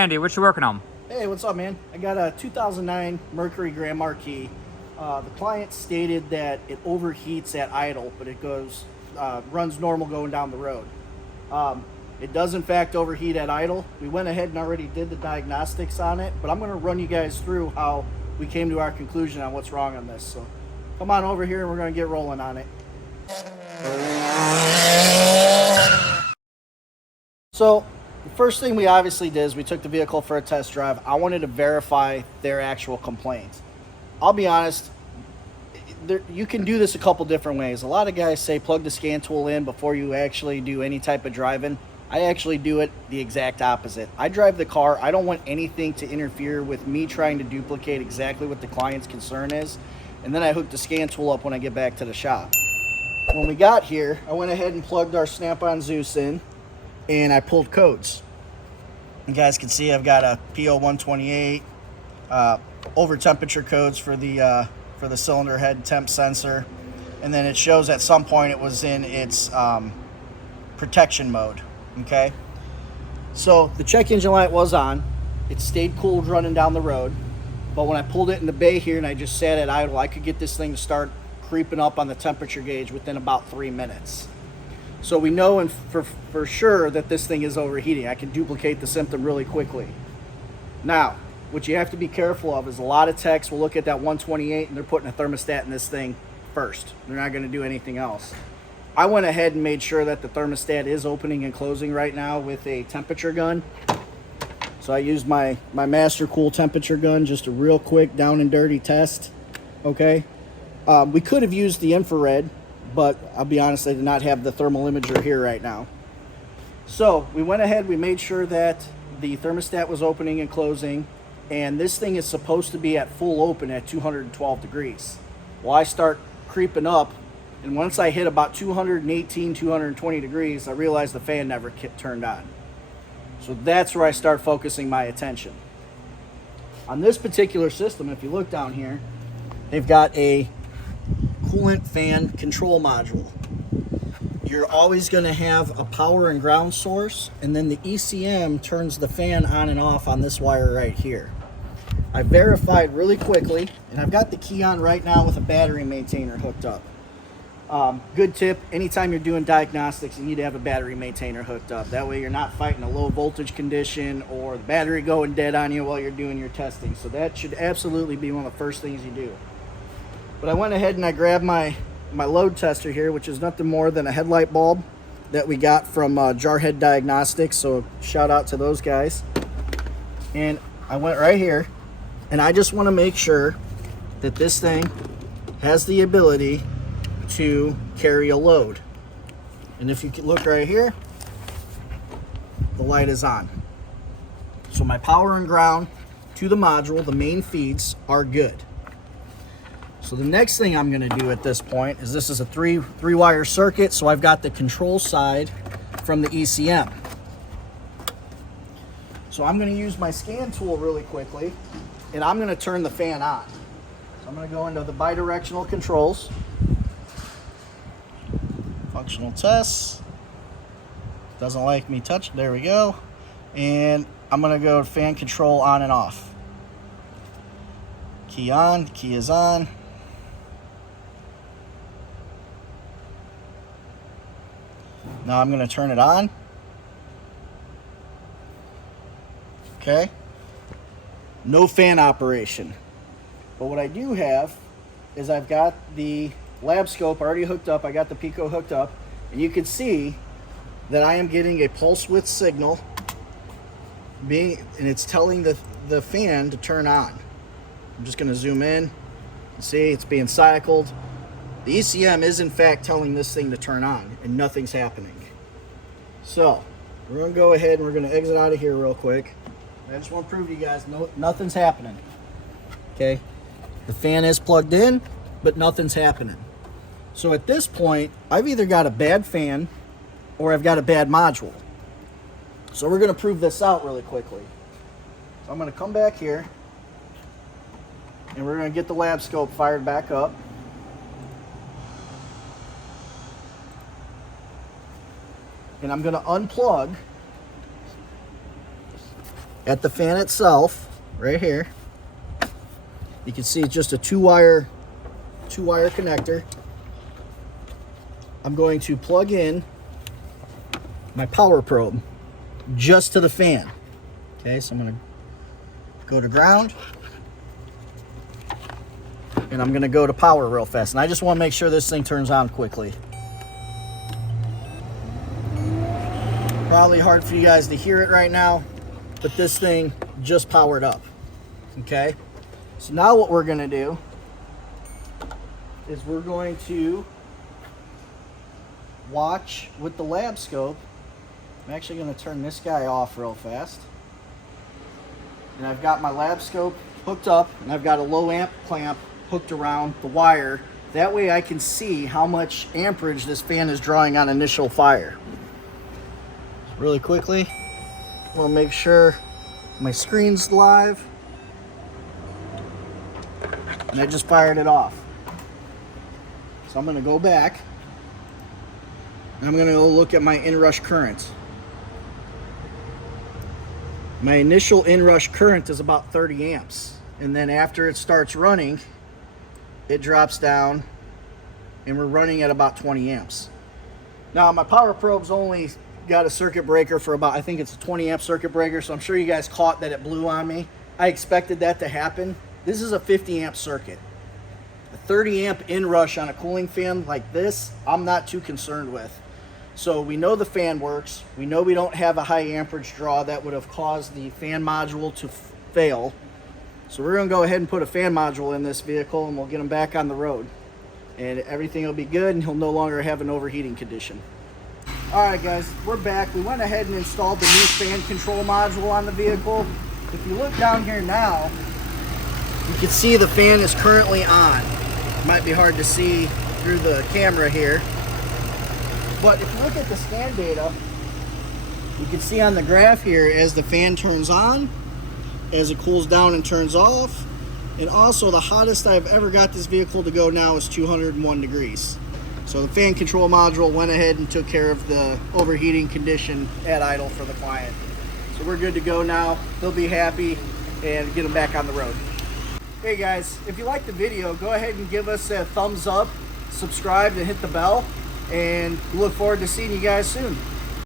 Andy, what you working on? Hey, what's up, man? I got a 2009 Mercury Grand Marquis. The client stated that it overheats at idle, but it runs normal going down the road. It does in fact overheat at idle. We went ahead and already did the diagnostics on it, but I'm going to run you guys through how we came to our conclusion on what's wrong on this. So come on over here and we're going to get rolling on it. So the first thing we obviously did is we took the vehicle for a test drive. I wanted to verify their actual complaints. I'll be honest, you can do this a couple different ways. A lot of guys say plug the scan tool in before you actually do any type of driving. I actually do it the exact opposite. I drive the car. I don't want anything to interfere with me trying to duplicate exactly what the client's concern is. And then I hook the scan tool up when I get back to the shop. When we got here, I went ahead and plugged our Snap-on Zeus in, and I pulled codes. You guys can see I've got a PO 128, over temperature codes for the cylinder head temp sensor, and then it shows at some point it was in its protection mode. Okay, so the check engine light was on. It stayed cooled running down the road, but when I pulled it in the bay here and I just sat at idle, I could get this thing to start creeping up on the temperature gauge within about 3 minutes. So we know and for sure that this thing is overheating. I can duplicate the symptom really quickly. Now, what you have to be careful of is a lot of techs will look at that 128 and they're putting a thermostat in this thing first. They're not going to do anything else. I went ahead and made sure that the thermostat is opening and closing right now with a temperature gun. So I used my Master Cool temperature gun, just a real quick down and dirty test. Okay. We could have used the infrared, but I'll be honest, I did not have the thermal imager here right now. So we went ahead, we made sure that the thermostat was opening and closing, and this thing is supposed to be at full open at 212 degrees. Well, I start creeping up, and once I hit about 218, 220 degrees, I realized the fan never turned on. So that's where I start focusing my attention. On this particular system, if you look down here, they've got a coolant fan control module. You're always going to have a power and ground source, and then the ECM turns the fan on and off on this wire right here. I verified really quickly, and I've got the key on right now with a battery maintainer hooked up. Good tip, anytime you're doing diagnostics, you need to have a battery maintainer hooked up. That way you're not fighting a low voltage condition or the battery going dead on you while you're doing your testing. So that should absolutely be one of the first things you do. But I went ahead and I grabbed my load tester here, which is nothing more than a headlight bulb that we got from Jarhead Diagnostics. So shout out to those guys. And I went right here, and I just want to make sure that this thing has the ability to carry a load. And if you can look right here, the light is on. So my power and ground to the module, the main feeds, are good. So the next thing I'm going to do at this point is, this is a three wire circuit, so I've got the control side from the ECM. So I'm going to use my scan tool really quickly, and I'm going to turn the fan on. So I'm going to go into the bidirectional controls, functional tests. Doesn't like me touch. There we go. And I'm going to go fan control on and off. Key on, key is on. Now I'm going to turn it on. Okay. No fan operation. But what I do have is I've got the lab scope already hooked up. I got the Pico hooked up. And you can see that I am getting a pulse width signal and it's telling the fan to turn on. I'm just going to zoom in. See, it's being cycled. The ECM is in fact telling this thing to turn on, and nothing's happening. So we're going to go ahead and we're going to exit out of here real quick. I just want to prove to you guys nothing's happening. Okay, the fan is plugged in, but nothing's happening. So at this point, I've either got a bad fan or I've got a bad module. So we're going to prove this out really quickly. So I'm going to come back here, and we're going to get the lab scope fired back up. And I'm going to unplug at the fan itself, right here, you can see it's just a two-wire connector. I'm going to plug in my power probe just to the fan. Okay, so I'm going to go to ground, and I'm going to go to power real fast. And I just want to make sure this thing turns on quickly. Probably hard for you guys to hear it right now, but this thing just powered up. Okay, so now what we're going to do is we're going to watch with the lab scope. I'm actually going to turn this guy off real fast. And I've got my lab scope hooked up, and I've got a low amp clamp hooked around the wire. That way I can see how much amperage this fan is drawing on initial fire. Really quickly, we'll make sure my screen's live. And I just fired it off. So I'm going to go back, and I'm going to go look at my inrush current. My initial inrush current is about 30 amps. And then after it starts running, it drops down, and we're running at about 20 amps. Now my power probe's only got a circuit breaker for about, I think it's a 20 amp circuit breaker, so I'm sure you guys caught that it blew on me. I expected that to happen. This is a 50 amp circuit. A 30 amp inrush on a cooling fan like this, I'm not too concerned with. So we know the fan works. We know we don't have a high amperage draw that would have caused the fan module to fail. So we're going to go ahead and put a fan module in this vehicle, and we'll get him back on the road. And everything will be good, and he'll no longer have an overheating condition. All right, guys, we're back. We went ahead and installed the new fan control module on the vehicle. If you look down here now, you can see the fan is currently on. It might be hard to see through the camera here, but if you look at the scan data, you can see on the graph here as the fan turns on, as it cools down and turns off, and also the hottest I've ever got this vehicle to go now is 201 degrees. So the fan control module went ahead and took care of the overheating condition at idle for the client. So we're good to go now. They'll be happy and get them back on the road. Hey guys, if you liked the video, go ahead and give us a thumbs up, subscribe, and hit the bell, and we look forward to seeing you guys soon.